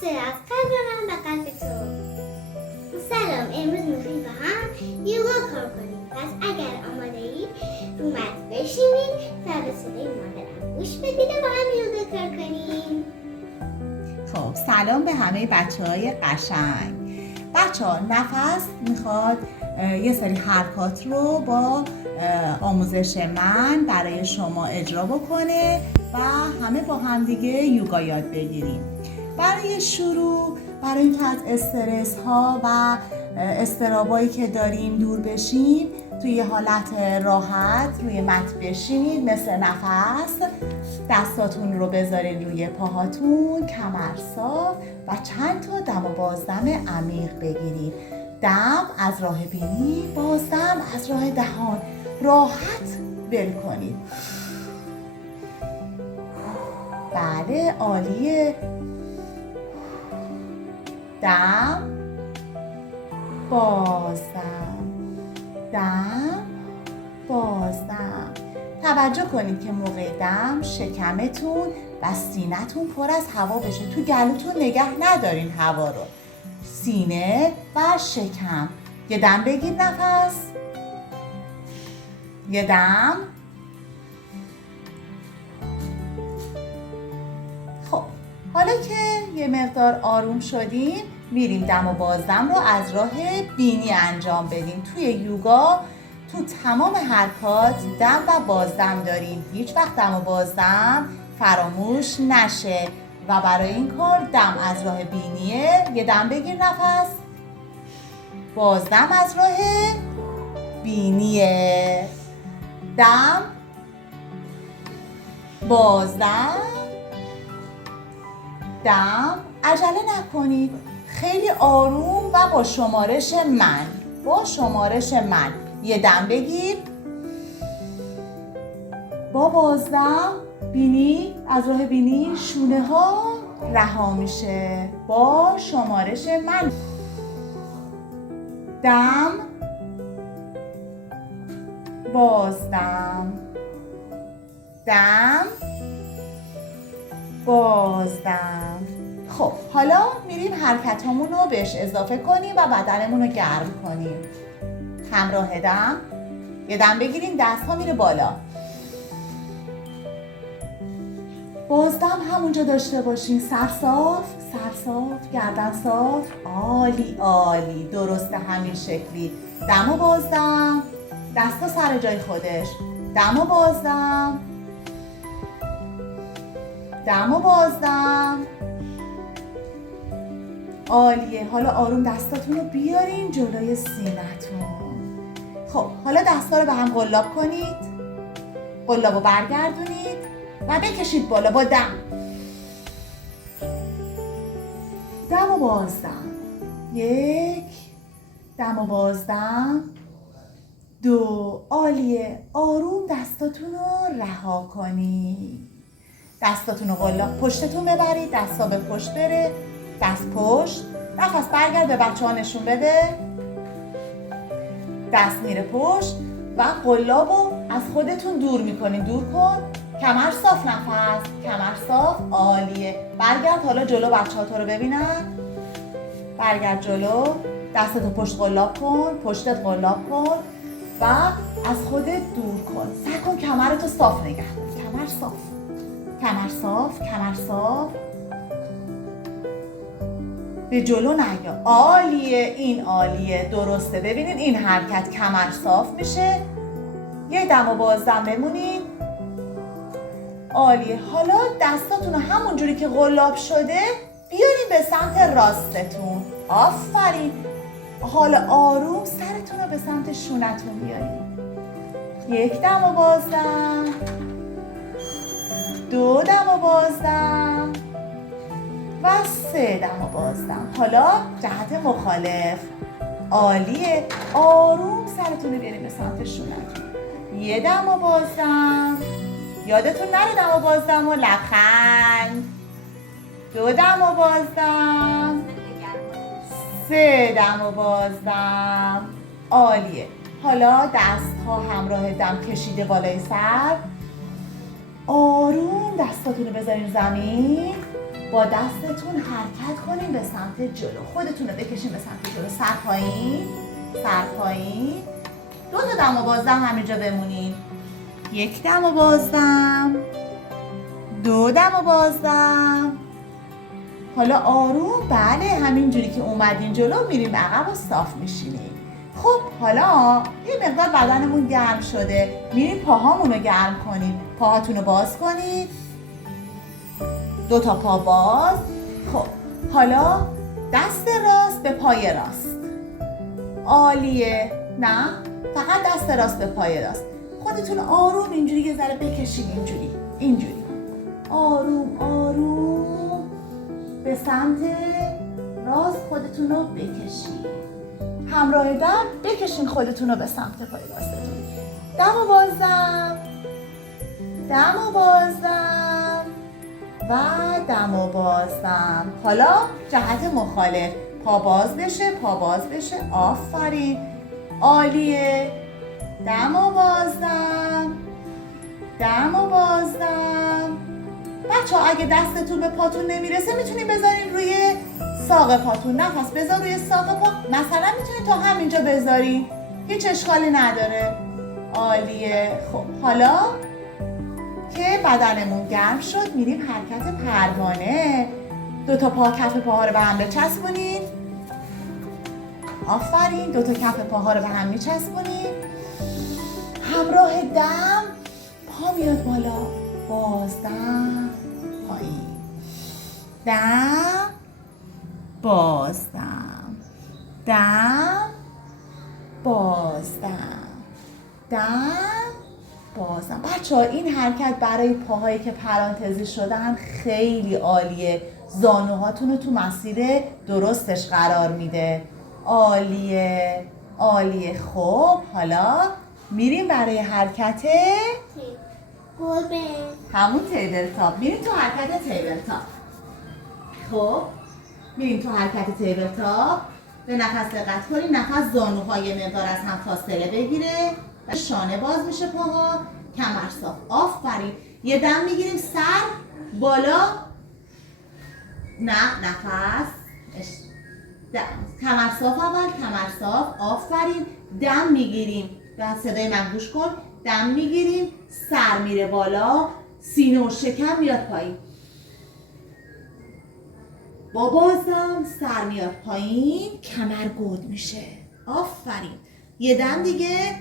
خاصه از قلب من به قلب تو. سلام، امروز میخوایم با هم یوگا کار کنیم. پس اگر آماده اید رو مت بشینید و به صدای مادرم گوش بدید و با هم یوگا کار کنیم. خب سلام به همه بچه‌های قشنگ. بچه‌ها نفس میخواد یه سری حرکات رو با آموزش من برای شما اجرا بکنه و همه با هم دیگه یوگا یاد بگیریم. برای شروع، برای اینکه از استرس ها و اضطرابایی که داریم دور بشیم، توی یه حالت راحت روی مت بشینید مثل نفس. دستاتون رو بذارین روی پاهاتون، کمر صاف و چند تا دم و بازدم عمیق بگیرید. دم از راه بینی، بازدم از راه دهان. راحت ول کنید. بله، عالیه. دم، بازدم، دم، بازدم. توجه کنید که موقع دم شکمتون و سینه‌تون پر از هوا بشه. تو گلوتون نگه ندارین هوا رو. سینه و شکم. یه دم بگیر نفس. یه دم. خب حالا که یه مقدار آروم شدیم، میریم دم و بازدم رو از راه بینی انجام بدیم. توی یوگا تو تمام حرکات دم و بازدم داریم. هیچ وقت دم و بازدم فراموش نشه و برای این کار دم از راه بینیه. یه دم بگیر نفس. بازدم از راه بینیه. دم، بازدم، دم. عجله نکنید، خیلی آروم و با شمارش من. یه دم بگیر. با بازدم بینی، از راه بینی شونه ها رها میشه. با شمارش من. دم، بازدم، دم، بازدم. خب حالا میریم حرکتامون رو بهش اضافه کنیم و بدنمون رو گرم کنیم. همراه دم یه دم بگیریم، دست ها میره بالا. بازدم همونجا داشته باشین. سر صاف، گردن صاف. عالی. درسته، همین شکلی. دم و بازدم، دستا سر جای خودش. دم و بازدم، دم و بازدم. عالیه. حالا آروم دستاتون رو بیارین جلوی سینه‌تون. خب حالا دستا رو به هم قلاب کنید. قلاب رو برگردونید و بکشید بالا با دم. دم و بازدم. 1 دم و بازدم. 2. عالیه. آروم دستاتون رو رها کنید. دستاتون رو قلاب پشتتون ببرید. دستا به پشت بره. دست پشت. نفس برگرد، به بچه ها نشون بده. دست میره پشت و قلاب رو از خودتون دور میکنین. دور کن. کمر صاف، نفس. کمر صاف. عالیه. برگرد حالا جلو، بچه ها تو رو ببینن. برگرد جلو. دستتو پشت قلاب کن. پشتت قلاب کن و از خودت دور کن. سعی کن کمرتو صاف نگه داری. کمر صاف. به جلو نیا. عالیه. این عالیه. درسته. ببینید این حرکت کمر صاف میشه. یه دم و بازدم بمونید. عالیه. حالا دستاتون رو همون جوری که قلاب شده بیارین به سمت راستتون. آفرین. حالا آروم سرتون رو به سمت شونتون بیارین. 1 دم و بازدم. 2 دم و بازدم و 3 دم و بازدم. حالا جهت مخالف. عالیه. آروم سرتون رو بیارین به سمت شونتون. 1 دم و بازدم. یادتون نره دم و بازدم و لبخند. 2 دم و بازدم. 3 دم و بازدم. عالیه. حالا دست ها همراه دم کشیده بالای سر. آروم دستاتون رو بذارین زمین. با دستتون حرکت کنین به سمت جلو. خودتون رو بکشین به سمت جلو. سر پایین، سر پایین. 2 تا دم و بازدم همینجا بمونین. 1 دم و بازدم، 2 دم و بازدم. حالا آروم، بله همینجوری که اومدین جلو میریم عقب و صاف میشینیم. خب حالا یه مقدار بدنمون گرم شده، میریم پاهامون رو گرم کنیم. پاهاتون رو باز کنید، 2 تا پا باز. خب حالا دست راست به پای راست. عالیه. نه فقط دست راست به پای راست. خودتون آروم اینجوری یه ذره بکشین، اینجوری آروم آروم به سمت راست خودتون رو بکشین. همراه دم بکشین خودتون رو به سمت پای راستتون. دم و بازدم، دم و بازدم و دم و بازدم. حالا جهت مخالف، پا باز بشه، پا باز بشه. آفرین، عالیه. دم و بازدم، دم و بازدم. بچه ها اگه دستتون به پاتون نمیرسه میتونین بذارین روی ساق پاتون. نفس بذار روی ساق پا. مثلا میتونین تا همینجا بذارین، هیچ اشکالی نداره. عالیه. خب حالا که بدنمون گرم شد میریم حرکت پروانه. 2 تا پا، کف پاها رو به هم بچسبونین. آفرین. 2 تا کف پاها رو به هم میچسبونین. همراه دم پا میاد بالا، بازدم، پایین. دم، بازدم، دم، بازدم، دم، بازدم. بچه ها این حرکت برای پاهایی که پرانتزی شدن خیلی عالیه. زانوهاتون رو تو مسیر درستش قرار میده. عالیه، عالیه. خب حالا میریم برای حرکت گربه. همون تیبل تاپ. میریم تو حرکت تیبل تاپ. خب میریم تو حرکت تیبل تاپ. به نفس دقت کنید. نفس زانوهای مقدار از هم فاصله بگیره و شانه باز میشه، پاها، کمر صاف. آفرین. یه دم میگیریم، سر بالا، نه نفس، کمر صاف اول، کمر صاف. آفرین. دم میگیریم، به صدای من گوش کن. دم میگیریم، سر میره بالا، سینه و شکم میاد پایین. با بازدم سر میاد پایین، کمر گود میشه. آفرین. یه دم دیگه،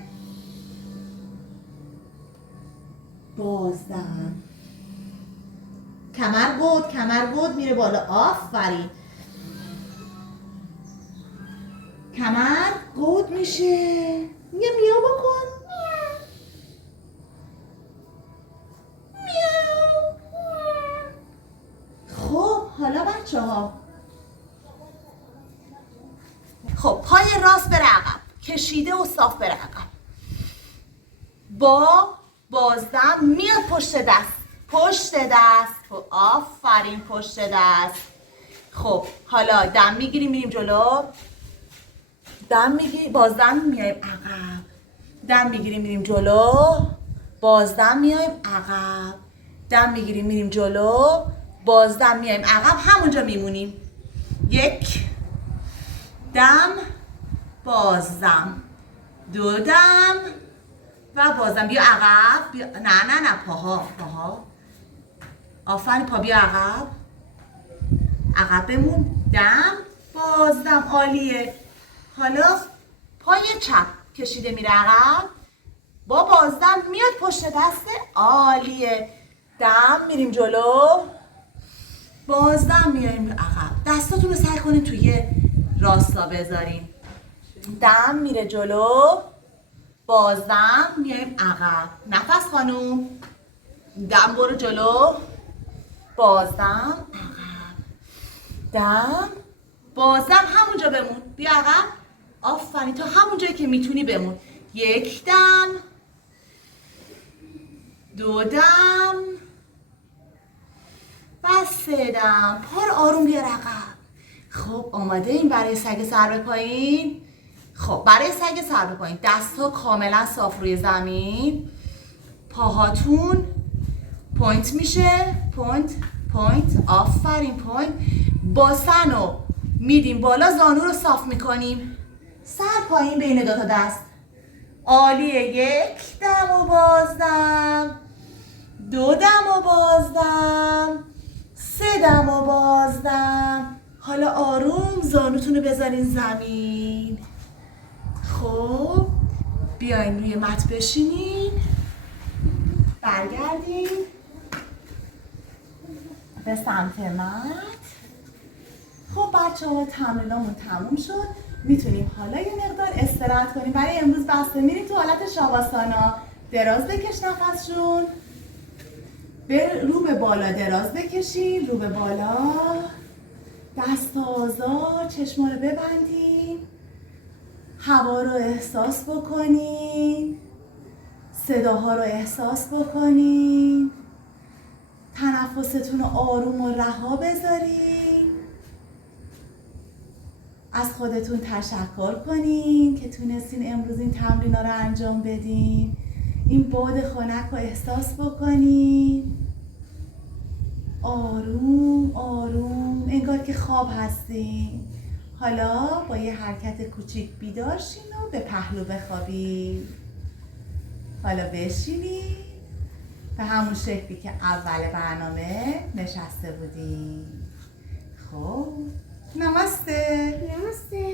بازدم، کمر گود، کمر گود میره بالا. آفرین. کمر گود میشه. یه میاو بکن. میاو. خب حالا بچه ها، خب پای راست بره عقب، کشیده و صاف بره عقب. با بازدم میاد پشت دست، پشت دست. آفرین، پشت دست. خب حالا دم میگیریم، میریم جلو. دم میگیریم، بازدم میایم عقب. دم میگیریم میریم جلو، بازدم میایم عقب. دم میگیریم میریم جلو، بازدم میایم عقب. همونجا میمونیم. 1 دم، بازدم، 2 دم و بازدم. بیا عقب، بیا. نه پاها. آفرین. پا بیا عقب، عقب بمون. دم، بازدم. عالیه. حالا پای چپ کشیده میره عقب، با بازدم میاد پشت دسته. عالیه. دم میریم جلو، بازدم میایم عقب. دستاتون رو سعی کنین توی راستا بذارین. دم میره جلو، بازدم میایم عقب. نفس خانوم. دم برو جلو، بازدم عقب. دم، بازدم. همونجا بمون، بیا عقب. آفرین. تا همون جایی که میتونی بمون. 1 دم، 2 دم و 3 دم. پا رو آروم بیار عقب. خب آماده این برای سگ سر به پایین؟ خب برای سگ سر به پایین، دست ها کاملا صاف روی زمین، پاهاتون پوینت میشه، پوینت. آفرین پوینت. باسنو میدیم بالا، زانو رو صاف میکنیم، سر پایین بین دوتا دست. عالیه. 1 دم و بازدم، 2 دم و بازدم، 3 دم و بازدم. حالا آروم زانوتون رو بذارین زمین. خب بیاین روی مت بشینین، برگردین به سمت مت. خب بچه ها تمرینامون تموم شد، میتونیم حالا یه مقدار استراحت کنیم. برای امروز بسته میریم تو حالت شاواسانا. دراز بکش نفس جون، رو به بالا دراز بکشین، رو به بالا، دست آزاد، چشما رو ببندین، هوا رو احساس بکنین، صداها رو احساس بکنین، تنفستون رو آروم و رها بذارین. از خودتون تشکر کنین که تونستین امروز این تمرین ها رو انجام بدین. این باد خنک رو احساس بکنین، آروم آروم، انگار که خواب هستین. حالا با یه حرکت کوچیک بیدار شین و به پهلو بخوابین. حالا بشینین به همون شکلی که اول برنامه نشسته بودین. خب نمسته. نمسته.